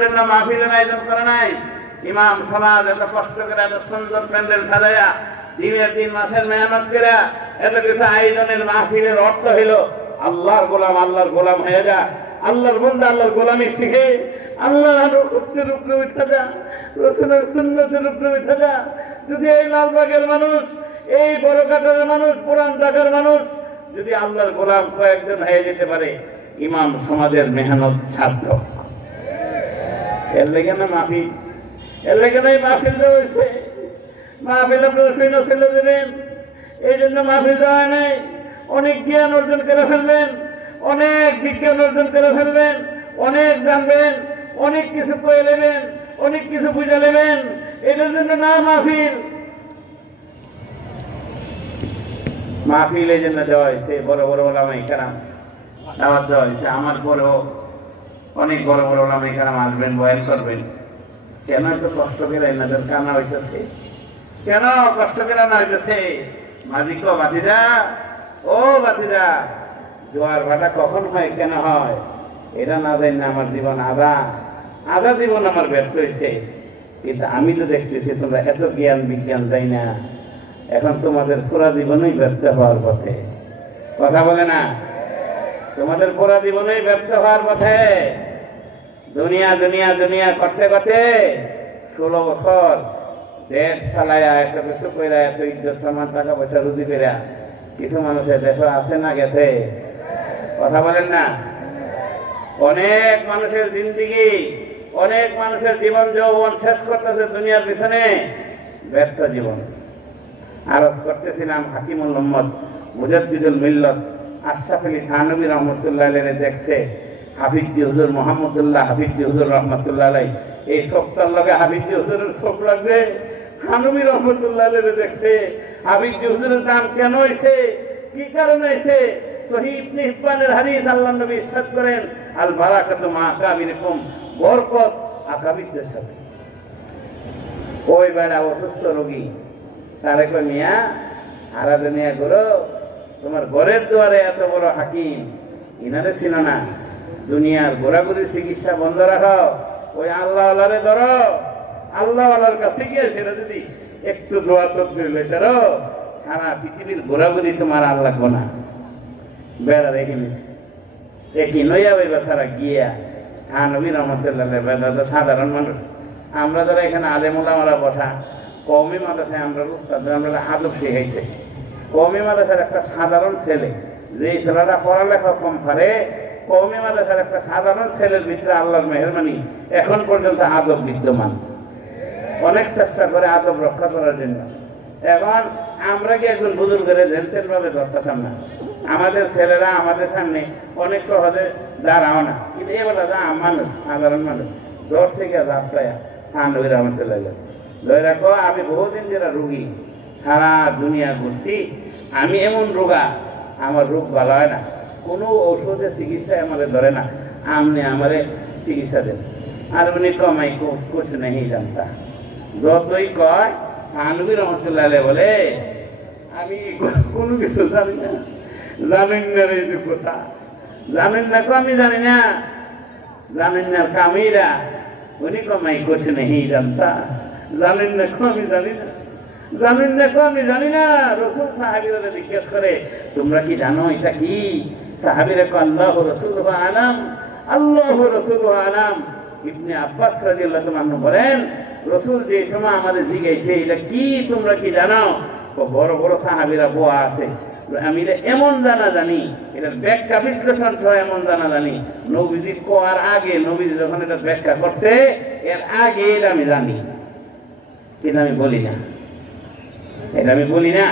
জন্য মাহফিলের আয়োজন করে নাই। ইমাম সমাজ এত কষ্ট করে এত সুন্দর প্যান্ডেল সাজায়া দিনের 3 মাসের মেহনত করে এত কিছু আয়োজনের মাহফিলের অর্থ হইল আল্লাহর গোলাম হয়ে যা, আল্লাহর বন্দা আল্লাহর গোলামি শিখে আল্লাহর উত্তর উপরে উঠে যা, রসুলের সুন্নতের উপরে উঠে যা। যদি এই লালবাগের মানুষ, এই বড়কাটার মানুষ, পুরান ঢাকার মানুষ যদি আল্লাহর গোলাম কয়েকজন হয়ে যেতে পারে, ইমাম সমাজের মেহনত সার্থক। এর লেগে না মাহফিল, এর লেগে নাই মাহফিল দেওয়া হয়েছে। মাহফিল আপনারা সৈন্য ছেলে দেবেন, এই জন্য মাহফিল দেওয়া নেই। অনেক জ্ঞান অর্জন করে ফেলবেন, অনেক বিজ্ঞান অর্জন করে ফেলবেন, অনেক জানবেন, অনেক কিছু করে নেবেন, অনেক কিছু বুঝে নেবেন। এটার জন্য না মাহফিল। মাহফিল এই জন্য দেওয়া হয়েছে, বড় বড় ওলামায়ে কেরাম দাওয়াত দেওয়া হয়েছে। আমার পরেও অনেক বড় বড় ওলামায়ে কেরাম আসবেন, বয়ান করবেন। কেন এত কষ্ট করে এনাদের কানা হইতেছে? কেন কষ্ট করে আনা হইতেছে? মাঝি কো বাতিদা, ও বাতিদা, জোয়ার ভাটা কখন হয়, কেন হয়, এটা না জানি না আমার জীবন আধা জীবন আমার ব্যর্থ হয়েছে। কিন্তু আমি তো দেখতেছি তোমরা এত জ্ঞান বিজ্ঞান দেয় না, এখন তোমাদের পুরা জীবনই ব্যর্থ হওয়ার পথে। কথা বলে না? তোমাদের পুরা জীবনই ব্যর্থ হওয়ার পথে। দুনিয়া দুনিয়া দুনিয়া করতে করতে 16 বছর দেশ চালায়া, এত কিছু কইরা, এত ইজ্জত সম্মান টাকা পয়সা রুজি কইরা কিছু মানুষের দেশ আছে না গেছে? কথা বলেন না? অনেক মানুষের জিন্দিগি, অনেক মানুষের জীবন যৌবন শেষ করতেছে দুনিয়ার পিছনে, ব্যর্থ জীবন। আরজ করতেছিলাম হাকিমুল উম্মত মুজাদ্দিদুল মিল্লাত আশরাফ আলী থানভী রহমতুল্লাহ আলাইহি দেখছে হাফিজ হুজুর মোহাম্মদুল্লাহ হাফিজ হুজুর রহমতুল্লাহ আলাইহি, এই সপ্তাহ লগে হাফিজ হুজুরের চোখ লাগবে। থানভী রহমতুল্লাহ আলাইহি দেখছে হাফিজ হুজুরের নাম কেন হয়েছে, কি কারণে হয়েছে? সহিহ ইবনে হিব্বানের হাদিস, আল্লাহর নবী ইরশাদ করেন, আল বারাকাতু মা আকাবিরকুম, বরকত আকাবিরদের সাথে। ওই বেড়া অসুস্থ রোগী, তারে কই মিয়া আরাধনিয়া করো, তোমার ঘরের দুয়ারে এত বড় হাকিম, ইনারে ছিল না। দুনিয়ার ঘোরাঘুরি চিকিৎসা বন্ধ রাখো, ওই আল্লাহওয়ালারে ধরো। আল্লাহওয়ালার কাছে গিয়ে সেটা যদি একটু দোয়া তকবীর লইতে রো, সারা পৃথিবীর ঘোরাঘুরি তোমার আর লাগবো না। বেড়া রেখে নিচ্ছে একই নইয়া ওই বেচারা গিয়া থানভী রহমতুল্লাহ বেড়া সাধারণ মানুষ। আমরা যারা এখানে আলেম ওলামারা বসা, কওমি মাদ্রাসায় আমরা উস্তাদ, আমরা আদব শিখাইছে। কওমি মাদ্রাসার একটা সাধারণ ছেলে, যে ছেলেটা পড়ালেখা কম পারে, কওমি মাদ্রাসার একটা সাধারণ ছেলের ভিতরে আল্লাহর মেহেরবানি এখন পর্যন্ত আদব বিদ্যমান। অনেক চেষ্টা করে আদব রক্ষা করার জন্য। এখন আমরা কি একজন বুজুর্গের জেনতেন ভাবে ধরতেতাম না? আমাদের ছেলেরা আমাদের সামনে অনেক সহজে দাঁড়াও না, কিন্তু এবার মানুষ, সাধারণ মানুষ দশ থেকে যাত্রায় থানভী রহমতুল্লাহ ধরে রাখো। আমি বহুদিন যেটা রুগী, সারা দুনিয়া ঘুরছি, আমি এমন রোগা, আমার রোগ ভালো হয় না, কোনো ঔষধের চিকিৎসা আমাদের ধরে না, আপনি আমারে চিকিৎসা দেন। আর উনি কমাই কুছ নেই জানতা, যতই কয়। থানভী রহমতুল্লাহ বলে, আমি কোনো কিছু জানি না। জানেন না রে কথা, জানেন না? আমি জানি না, জানেন না কামিরা, উনি কমাই কুছ নেই জানতা, জানেন না আমি জানি না, জানেন না আমি জানি না। রসুল সাহাবীরা জিজ্ঞেস করে, তোমরা কি জানো এটা কি? সাহাবীরা কয়, আল্লাহু রাসূলুহু আলাম, আল্লাহু রাসূলুহু আলাম। ইবনে আব্বাস রাদিয়াল্লাহু আনহু বলেন, রসুল যে সময় আমাদের জিজ্ঞাসে এটা কি, তোমরা কি জানো? বড় বড় সাহাবীরা বোয়া আছে, আমি এটা এমন জানা জানি, এটার ব্যাখ্যা বিশ্লেষণ সহ এমন জানা জানি, নবীজি কোয়ার আগে, নবীজি যখন এটা ব্যাখ্যা করছে এর আগে এটা আমি জানি, এটা আমি বলি না, এটা আমি বলি না।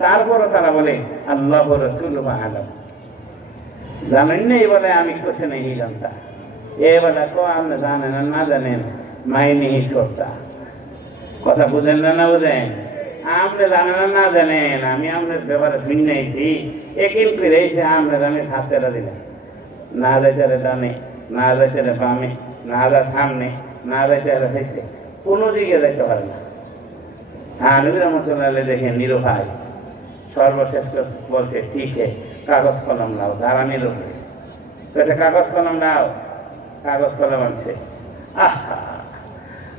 তারপরও তারা বলে আল্লাহু রাসূলুহু আলাম, জানেন না? বলে আমি কোথায় নেই জানতা, এ বলে কো আপনি জানেন না জানেন, মাইনে ছোটটা। কথা বুঝেন না বুঝেন? আপনি জানেন না জানেন, আমি আপনার ব্যাপারে শুনেছি, একিন ফিরেছি আপনার আমি হাতেরা দিলাম, না যাইতে ডানে, না যাইতে বামে, না যায় সামনে, না যাইতে হেসে, কোনো দিকে যাইতে পারে না। থানভী রহমতুল্লাহ দেখে নিরুপায়, সর্বশেষ বলছে, ঠিক है কাগজ কলম নাও, ধারা নিরুপায়, কাগজ কলম নাও। কাগজ কলম আনছে,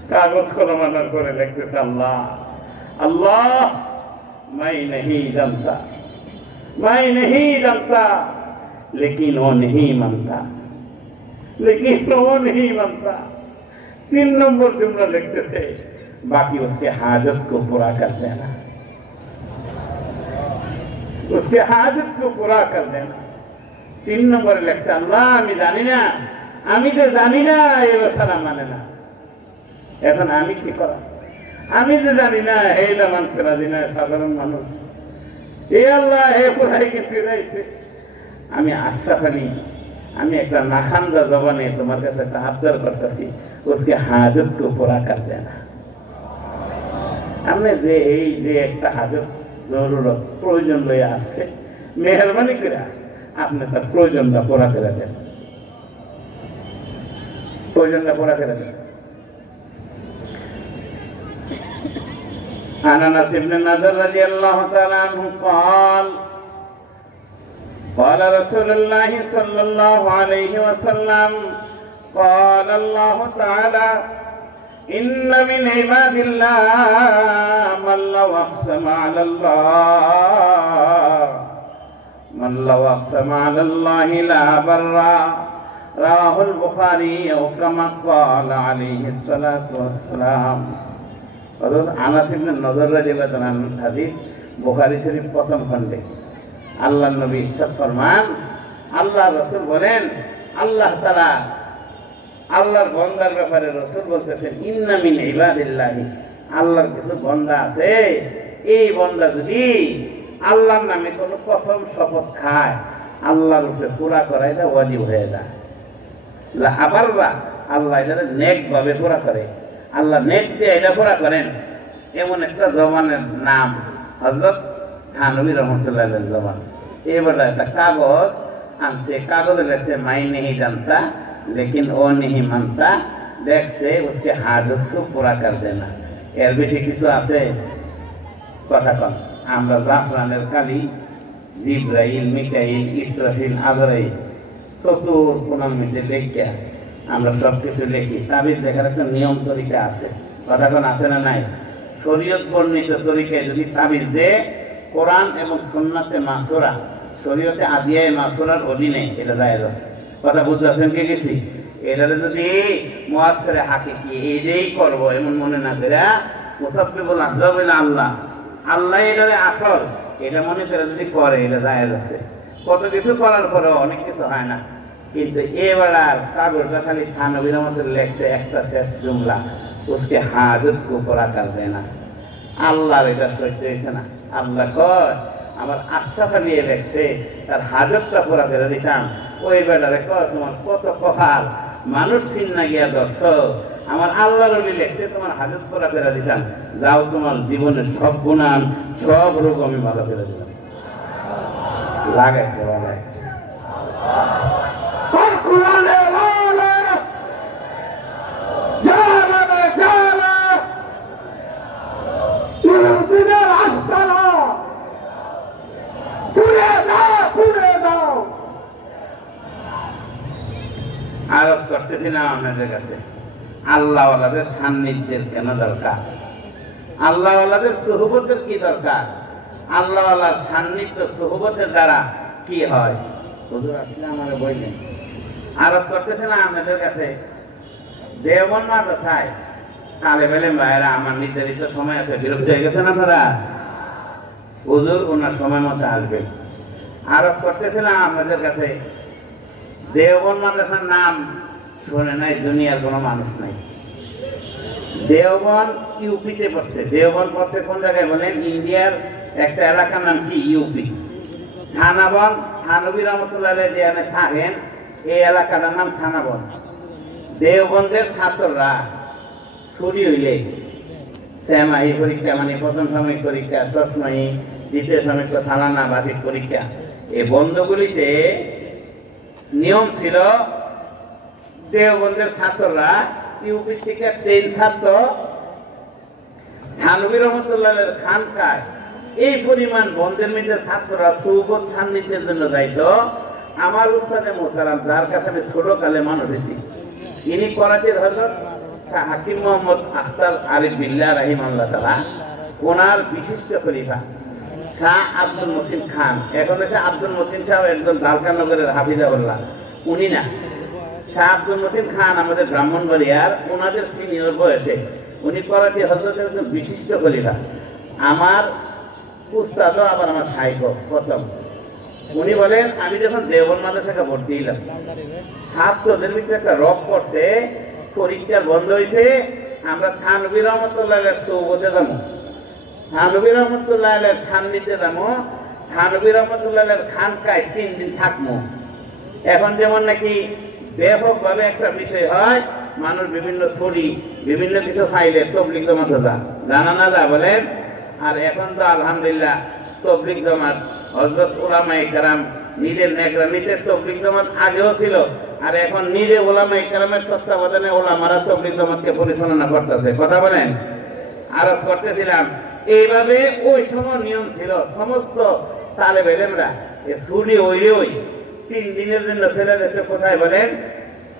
কাগজ কলমানোর করে লিখতেছে আল্লাহ अल्लाह मैं नहीं जानता लेकिन वो नहीं मानता 3 नंबर जुमला लिखते थे बाकी उसके हाजत को पूरा कर देना उसके हाजत को पूरा कर देना 3 नंबर लिखते अल्लाह আমি জানি না এই কথা মানে না এখন আমি কি করা আমি যে জানি না হে জামান রাজি না সাধারণ মানুষ এ আল্লাহ হে কোথায় কিছু রয়েছে আমি আশা করি আমি একটা নাখান্দা জবানে তোমার কাছে একটা আবদার করতেছি उसके हाजत को पूरा कर देना हमने যে একটা হাজত জরুরত প্রয়োজন লয়ে আসছে মেহেরবানি করে আপনি তার প্রয়োজনটা পুরা করে দেন عن انس بن نضر رضي الله تعالى عنه قال رسول الله صلى الله عليه وسلم قال الله تعالى إن من عباد الله من لو أقسم على الله لا برا رواه البخاري أو كما قال عليه الصلاة والسلام আনাস ইবনে নজর রাদিয়াল্লাহু আনহু হাদিস বুখারী শরীফ প্রথম খণ্ডে আল্লাহ নবী ইরশাদ ফরমান আল্লাহ রাসূল বলেন আল্লাহ তাআলা আল্লাহর বান্দার ব্যাপারে রাসূল বলতেছেন ইন্না মিন ইবাদিল্লাহি আল্লাহর কিছু বান্দা আছে এই বান্দা যদি আল্লাহর নামে কোনো কসম শপথ খায় আল্লাহর উপরে পুরা করা এটা ওয়াজিব হয়ে যায় আবারবা আল্লাহ এটা নেক ভাবে পুরা করে আল্লাহ নেক দিয়ে এটা পুরা করেন এমন একটা জবানের নাম হযরত থানভী রাহমাতুল্লাহ আলাইহি জবান এবারে একটা কাগজ আনছে কাগজে লেখছে মাই नहीं जानता लेकिन वो नहीं मानता देख से उसके हाजत को पूरा कर देना এর বেশি কিছু আছে কথা কন আমরা জাফরানের কালি জিবরাইল মিকাইল ইসরাফিল আজরাইল চতুর কোনার মধ্যে লেখা আমরা সব কিছু লিখি তাবিজ লেখার একটা নিয়ম তরিকা আছে কথা কন আছে না নাই শরীয়ত বর্ণিত তরিকায় যদি তাবিজ দেয় কোরআন এবং সুন্নাতে মাসুরা শরীয়তে আদিয়ায়ে মাসুরার অধীনে এটা জায়েজ আছে কথা বুঝতেছেন কি গেছি এটারে যদি মুয়াসসিরে হাকিকি এইটাই করব এমন মনে না করে মুসাব্বিবুল আযম আল্লাহ আল্লাহ এটারে আসল এটা মনে করে যদি করে এটা জায়েজ আছে কত কিছু করার পরে অনেক কিছু হয় না কিন্তু এবার কাগজটা খালি থানভীর মধ্যে লিখতে একটা শেষ জুমলা उसके हाजत को पूरा कर देना আল্লাহর এটা সহ্য হয়েছে না আল্লাহ কয় আমার আশা নিয়ে রেখেছে তার হাজতটা পুরা করে দিতাম ওই বেলারে কয় তোমার কত কপাল মানুষ চিন্না গিয়া দর্শ আমার আল্লাহর ওলি লেখছে তোমার হাজত পুরা করে দিতাম যাও তোমার জীবনের সব গুনাহ সব রোগ আমি ভালো করে দিলাম লাগাইছে কোরআনে আরজ করতেছিলাম আপনাদের কাছে আল্লাহওয়ালাদের সান্নিধ্যের কেন দরকার আল্লাহওয়ালাদের সুহবতের কি দরকার আল্লাহওয়ালার সান্নিধ্য সুহবতের দ্বারা কি হয় হুজুর আসলে আমার বললেন আরজ করতেছিলাম আপনাদের কাছে দেওবন্দ মাদ্রাসায় তালেব ইলম ভাইয়েরা আমার নির্ধারিত সময় আছে বিরক্ত হয়ে গেছেন আপনারা হুজুর ওনার সময় মতো আসবেন আরজ করতেছিলাম আপনাদের কাছে দেওবন্দ মাদ্রাসার নাম শুনে নাই দুনিয়ার কোনো মানুষ নাই দেওবন্দ ইউপিতে পড়ছে দেওবন্দ পড়ছে কোন জায়গায় বলেন ইন্ডিয়ার একটা এলাকার নাম কি ইউপি থানাবন থানভী রহমতুল্লাহ যেখানে থাকেন এই এলাকাটার নাম থানাবন দেওবন্দের ছাত্ররা ছুটি হইলে সেমাহি পরীক্ষা মানে প্রথম সাময়িক পরীক্ষা সবসময় দ্বিতীয় সাময়িক সালানা বার্ষিক পরীক্ষা এই বন্ধগুলিতে নিয়ম ছিল দেওবন্দের ছাত্ররা ইউপি থেকে 3 ছাত্র থানভী রহমতুল্লাহ খানকায় এই পরিমাণ বন্ধের মধ্যে ছাত্ররা সুবত সান্নিধ্যের জন্য যাইতো আমার উস্তাদে মোহতারাম যার কাছে আমি ছোটকালে মানুষ হয়েছি ইনি করাচির হযরত হাকিম মোহাম্মদ আখতার আলী বিল্লাহ রাহিমাহুল্লাহ তাআলা, ওনার বিশিষ্ট খলিফা শাহ আব্দুল মতিন খান। এখন হচ্ছে আব্দুল মতিন সাহেব একজন ঢালকানগরের হাফিজাহুল্লাহ, উনি না, শাহ আব্দুল মতিন খান আমাদের ব্রাহ্মণবাড়িয়ার, ওনাদের সিনিয়র বয়সে উনি করাচি হযরতের একজন বিশিষ্ট খলিফা। আমার উস্তাদও আবার আমার সাহেব প্রথম। উনি বলেন আমি যখন দেওবন্দ মাদ্রাসায় ভর্তি হলাম, ছাত্রদের ভিতরে একটা রক করছে, পরীক্ষা বন্ধ হয়েছে, আমরা থানভী রহমতুল্লাহ চৌবতে যাবো, থানভী রহমতুল্লাহ খান নিতে যাবো, থানভী রহমতুল্লাহ খানকায় 3 দিন থাকবো। এখন যেমন নাকি ব্যাপকভাবে একটা বিষয় হয়, মানুষ বিভিন্ন ছড়ি বিভিন্ন কিছু ফাইলে তবলিগ জমাত জানা না যা বলেন। আর এখন তো আলহামদুলিল্লাহ তবলিগ জমাত হযরত উলামায়ে কেরাম নিজের নেগরানিতে তবলিগ জমাত আগেও ছিল, আর এখন নিজে উলামায়ে কেরামের তত্ত্বাবধানে ওলামারা তবলিগ জমাতকে পরিচালনা করতেছে। কথা বলেন, আরজ করতেছিলাম এইভাবে ওই সময় নিয়ম ছিল, সমস্ত তালেব ইলমরা ছুটি ওই 3 দিনের জন্য ছেলেদেরকে কোথায় বলেন,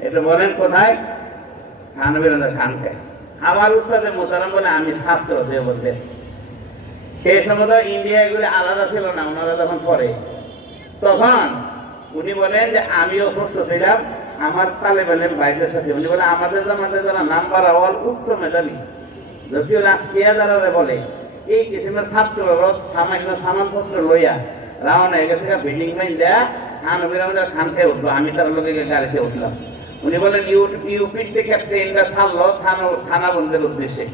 এটা বলেন কোথায়, থানভীর খানকায়। আমার উস্তাদে মোহতারাম বলে আমি ছাত্র দেওবন্দে, সেই সময় তো ইন্ডিয়া এগুলি আলাদা ছিল না, ওনারা যখন পড়ে তখন উনি বলেন যে আমিও সুস্থ ছিলাম আমার তালেব ইলম ভাইদের সাথে। উনি বলে আমাদের জামাতে যারা নাম্বার আওয়াল উচ্চ মেধাবী যদিও রাষ্ট্রীয় যারা বলে এই কিসিমের ছাত্ররা সামান্য সামানপত্র লইয়া রাওনা হয়ে গেছে, বিল্ডিং লাইন দেয়া থানভীর খানকায় উঠলো, আমি তার লোকে গাড়িতে উঠলাম। উনি বলেন ইউপির থেকে ট্রেনটা ছাড়লো থানা বন্ধের উদ্দেশ্যে।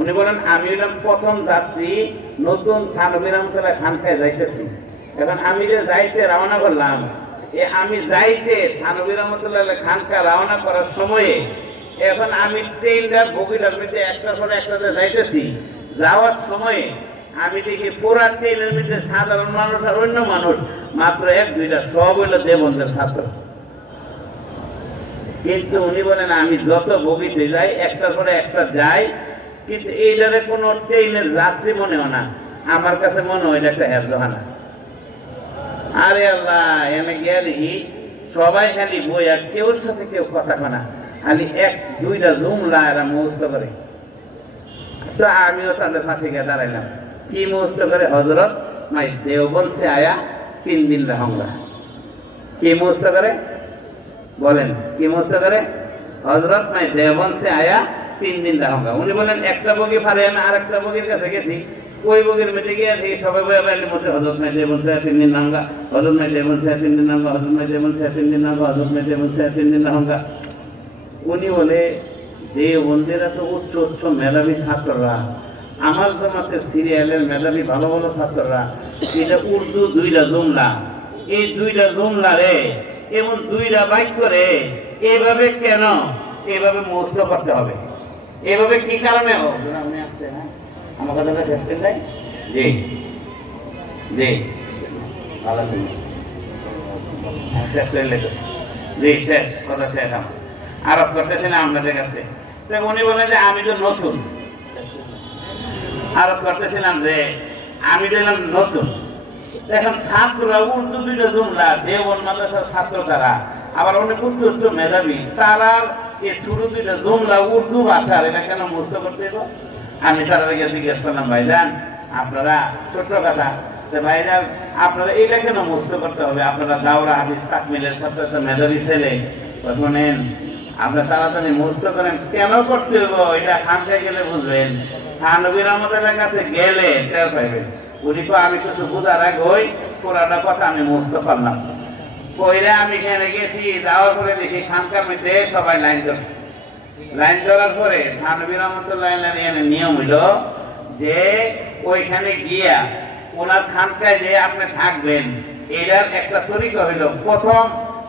উনি বলেন আমি হলাম প্রথম যাত্রী, নতুন থানভীর খানকায় যাইতেছি। এখন আমি যে যাইতে রওনা করলাম, আমি যাইতে থানভীর খানকা রওনা করার সময়ে এখন আমি ট্রেনটা বগিটার মধ্যে একটার পরে একটাতে যাইতেছি, যাওয়ার সময়ে আমি দেখি পুরা ট্রেনের মধ্যে সাধারণ মানুষ আর অন্য মানুষ মাত্র 1-2টা, সব হইলো দেওবন্দের ছাত্র। কিন্তু উনি বলেন আমি যত বগিতে যাই একটার পরে একটা যাই, কিন্তু এইটারে কোনো ট্রেনের যাত্রী মনে হয় না, আমার কাছে মনে হয় এটা একটা হেরজহানা। আরে আল্লাহ, এনে গেলি সবাই খালি বই, আর কেউর সাথে কেউ কথা কনা, খালি 1-2টা জুমলা এরা মুখস্থ করে। তো আমিও তাদের সাথে গিয়ে দাঁড়াইলাম, কি মুখস্থ করে, হযরত মাই দেওবন্দ সে আয়া 3 দিন रहूंगा। কি মুখস্থ করে বলেন, কি মুখস্থ করে, হযরত মাই দেওবন্দ সে আয়া 3 दिन रहूंगा। উনি বলেন একটা বগি ফারে আমি আরেকটা বগির কাছে গেছি, ওই বগির মেটে গিয়ে সবাই বলে মধ্যে হযরত মাই দেওবন্দ সে 3 दिन रहूंगा, হযরত মাই দেওবন্দ সে 3 दिन रहूंगा, হযরত মাই দেওবন্দ সে 3 दिन रहूंगा, হযরত মাই দেওবন্দ সে 3 दिन रहूंगा। উনি বলে দেওবন্দেরা তো উচ্চ উচ্চ মেধাবী ছাত্ররা, আমার জামাতের সিরিয়ালের মেধাবী ভালো ভালো ছাত্ররা, এটা উর্দু 2টা জুমলা, এই 2টা জুমলা রে এমন 2টা বাক্য রে এইভাবে কেন এইভাবে মুখস্থ করতে হবে, এইভাবে কি কারণে হোক। আপনি আসছেন, হ্যাঁ আমার কথাটা দেখছেন নাই? জি জি ভালো জি, শেষ কথা শেষ। আমার আরজ করতেছি না আপনাদের কাছে। উনি বলেন যে আমি তো নতুন, আরজ করতেছিলাম যে আমি দিলাম নতুন। এখন ছাত্ররা উর্দু 2টা জুমলা, দেওবন্দ মাদ্রাসার ছাত্র তারা, আবার অনেক উচ্চ উচ্চ মেধাবী, তারা এই ছোট 2টা জুমলা উর্দু ভাষার এটা কেন মুখস্থ করতে হবে? আমি তারা জিজ্ঞেস করলাম, ভাইজান আপনারা ছোট্ট কথা, ভাইজান আপনারা এইটা কেন মুখস্থ করতে হবে? আপনারা দাওরা হাদিস তাকমিলের ছাত্র, মেধাবী ছেলে, শোনেন আপনার তাড়াতাড়ি মুখস্থ করেন। কেন করতে হবো এটা খানকায় গেলে বুঝবেন, থানভীর কাছে গেলে টের পাইবেন। উনি তো আমি কিছু বুঝার আগে ওই পুরাটা কথা আমি মুখস্থ করলাম, কইরে আমি এখানে গেছি, যাওয়ার পরে দেখি খানকার মধ্যে সবাই লাইন ধরছে। লাইন ধরার পরে থানভীর নিয়ম হইল যে ওইখানে গিয়া ওনার খানকায় যে আপনি থাকবেন, এটার একটা তরিকা হইল প্রথম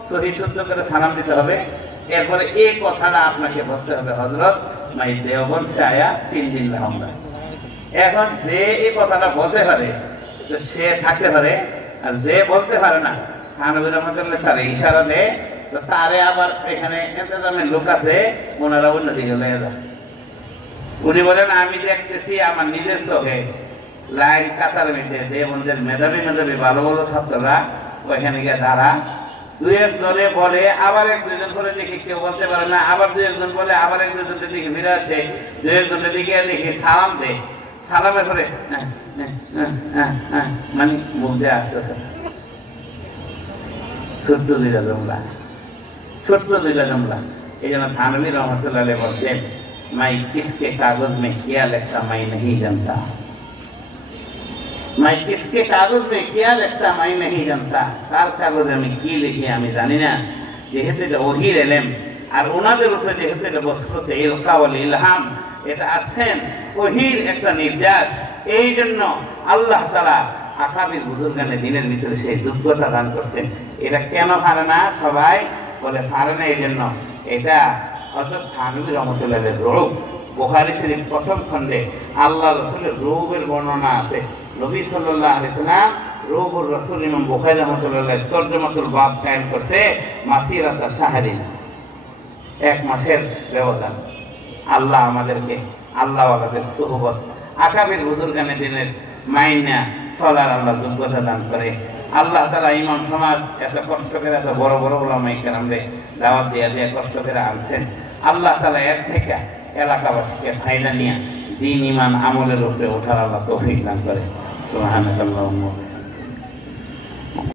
সহি শুদ্ধ করে সালাম দিতে হবে, এরপরে এই কথাটা আপনাকে বলতে হবে, হযরত মাই দেওবন্দ সে আয়া 3 दिन रहूंगा। এখন যে এই কথাটা বলতে পারে সে থাকতে পারে, আর যে বলতে পারে না থানভীর তার ইশারা দেয়, তো তারে আবার এখানে এতেজামের লোক আছে, ওনারা অন্যদিকে লেগে যায়। উনি বলেন আমি দেখতেছি আমার নিজের চোখে লাইন কাতার মধ্যে দেওবন্দের মেধাবী মেধাবী ভালো ভালো ছাত্ররা ওইখানে গিয়ে দাঁড়া, দুই একজনে বলে, আবার এক দুইজন করে দেখি কেউ বলতে পারে না, আবার দুই একজন বলে, আবার এক দুইজন দেখি ফিরে আসে, দুই একজনের দিকে দেখি সালাম দে, সালামের পরে মানে মুখ দিয়ে আসতেছে। ছোট্ট দুইটা জমলা, ছোট্ট দুইটা জমলা। এই জন্য থানভী রহমতুল্লাহ বলছেন, मैं किसके कागज में क्या लिखता मैं नहीं जानता, मैं किसके कागज में क्या लिखता मैं नहीं जानता। কার কাগজে আমি কি লিখি আমি জানি না। যেহেতু এটা ওহির এলেম, আর ওনাদের উপরে যেহেতু এটা বস্তুতে ইলকা ওয়াল ইলহাম, এটা আসছেন ওহির একটা নির্যাস। এই জন্য আল্লাহ তাআলা আকাবির বুজুর্গানে দিনের ভিতরে সেই যোগ্যতা দান করছেন। এটা কেন পারে না? সবাই বলে পারে না। এই জন্য এটা হযরত থানভী রহমতুল্লাহের রূপ। বুখারী শরীফ প্রথম খণ্ডে আল্লাহ রাসূলের রূপের বর্ণনা আছে। নবী সাল্লাল্লাহু আলাইহি সাল্লাম রূপুর রাসূল ইমাম বুখারী রহমতুল্লাহ তরজমাতুল বাব কায়েম করছে মাসিরাতা শাহরিন, এক মাসের ব্যবধান। আল্লাহ আমাদেরকে আল্লাহ ওয়ালাদের সুহবত, আকাবির বুজুর্গানে দিনের মাইনা চলার আল্লাহ যোগ্যতা দান করে। আল্লাহ তাআলা ইমাম সমাজ এত কষ্ট করে এত বড় বড় উলামায়ে কেরামদের দাওয়াত দিয়ে কষ্ট করে আনছেন। আল্লাহ তাআলা এর থেকে এলাকাবাসীকে ফায়দা নিয়ে দ্বীন ঈমান আমলের উপরে ওঠার আল্লাহ তৌফিক দান করে। সুবহানাল্লাহ।